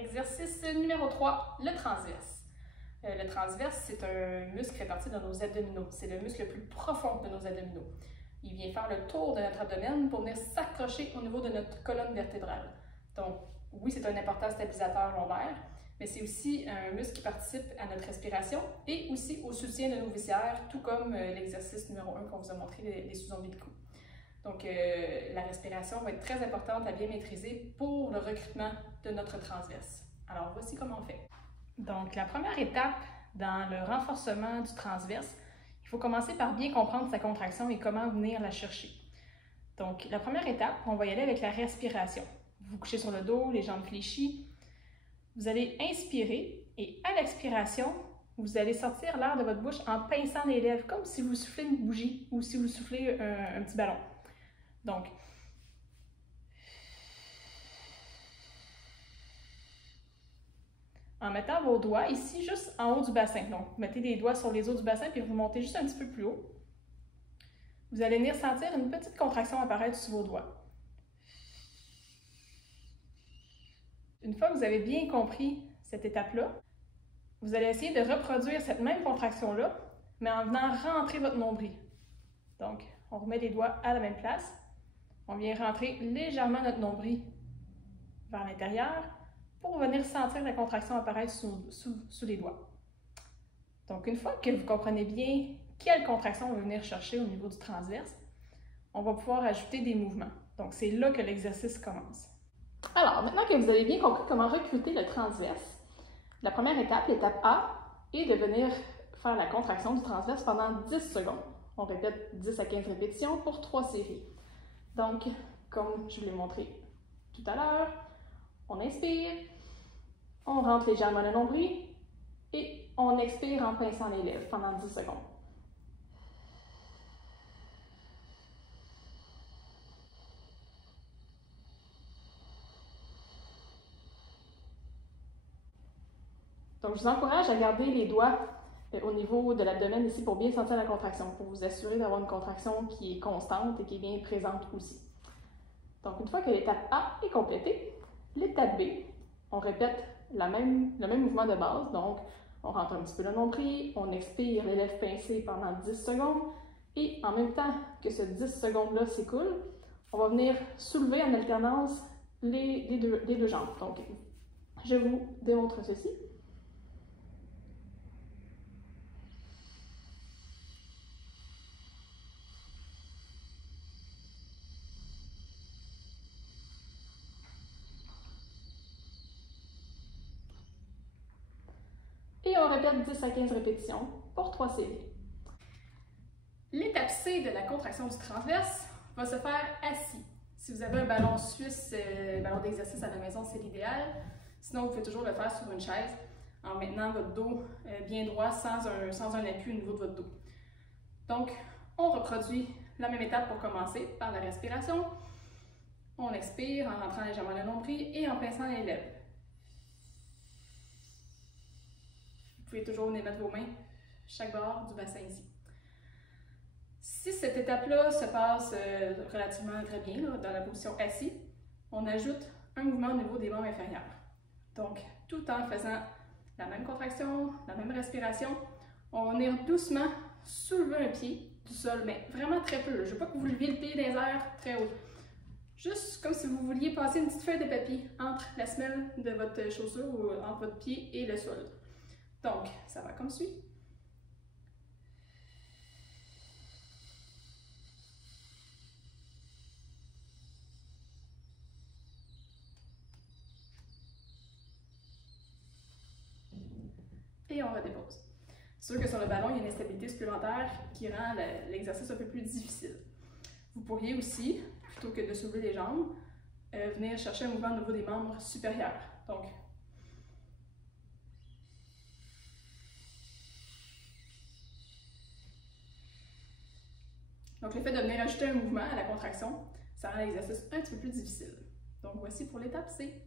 Exercice numéro 3, le transverse. Le transverse, c'est un muscle qui fait partie de nos abdominaux. C'est le muscle le plus profond de nos abdominaux. Il vient faire le tour de notre abdomen pour venir s'accrocher au niveau de notre colonne vertébrale. Donc, oui, c'est un important stabilisateur lombaire, mais c'est aussi un muscle qui participe à notre respiration et aussi au soutien de nos viscères, tout comme l'exercice numéro 1 qu'on vous a montré, les sous-ombilicaux. Donc, la respiration va être très importante à bien maîtriser pour le recrutement de notre transverse. Alors, voici comment on fait. Donc, la première étape dans le renforcement du transverse, il faut commencer par bien comprendre sa contraction et comment venir la chercher. Donc, la première étape, on va y aller avec la respiration. Vous vous couchez sur le dos, les jambes fléchies. Vous allez inspirer et à l'expiration, vous allez sortir l'air de votre bouche en pinçant les lèvres, comme si vous soufflez une bougie ou si vous soufflez un petit ballon. Donc, en mettant vos doigts ici, juste en haut du bassin. Donc, vous mettez les doigts sur les os du bassin puis vous montez juste un petit peu plus haut. Vous allez venir sentir une petite contraction apparaître sur vos doigts. Une fois que vous avez bien compris cette étape-là, vous allez essayer de reproduire cette même contraction-là, mais en venant rentrer votre nombril. Donc, on remet les doigts à la même place. On vient rentrer légèrement notre nombril vers l'intérieur pour venir sentir la contraction apparaître sous les doigts. Donc, une fois que vous comprenez bien quelle contraction on va venir chercher au niveau du transverse, on va pouvoir ajouter des mouvements. Donc, c'est là que l'exercice commence. Alors, maintenant que vous avez bien compris comment recruter le transverse, la première étape, l'étape A, est de venir faire la contraction du transverse pendant 10 secondes. On répète 10 à 15 répétitions pour 3 séries. Donc, comme je vous l'ai montré tout à l'heure, on inspire, on rentre légèrement le nombril et on expire en pinçant les lèvres pendant 10 secondes. Donc, je vous encourage à garder les doigts au niveau de l'abdomen ici pour bien sentir la contraction, pour vous assurer d'avoir une contraction qui est constante et qui est bien présente aussi. Donc, une fois que l'étape A est complétée, l'étape B, on répète le même mouvement de base. Donc, on rentre un petit peu le nombril, on expire les lèvres pincées pendant 10 secondes et en même temps que ce 10 secondes-là s'écoule, on va venir soulever en alternance les deux jambes. Donc, je vous démontre ceci. Et on répète 10 à 15 répétitions pour 3 séries. L'étape C de la contraction du transverse va se faire assis. Si vous avez un ballon suisse, ballon d'exercice à la maison, c'est l'idéal. Sinon, vous pouvez toujours le faire sur une chaise en maintenant votre dos bien droit sans un appui au niveau de votre dos. Donc, on reproduit la même étape pour commencer par la respiration. On expire en rentrant légèrement le nombril et en pinçant les lèvres. Vous pouvez toujours venir mettre vos mains chaque bord du bassin ici. Si cette étape-là se passe relativement très bien, là, dans la position assis, on ajoute un mouvement au niveau des membres inférieurs. Donc, tout en faisant la même contraction, la même respiration, on va venir doucement soulever un pied du sol, mais vraiment très peu. Je ne veux pas que vous leviez le pied dans les airs très haut. Juste comme si vous vouliez passer une petite feuille de papier entre la semelle de votre chaussure ou entre votre pied et le sol. Donc, ça va comme suit. Et on redépose. C'est sûr que sur le ballon, il y a une instabilité supplémentaire qui rend l'exercice un peu plus difficile. Vous pourriez aussi, plutôt que de soulever les jambes, venir chercher un mouvement au niveau des membres supérieurs. Donc, le fait de venir ajouter un mouvement à la contraction, ça rend l'exercice un petit peu plus difficile. Donc, voici pour l'étape C.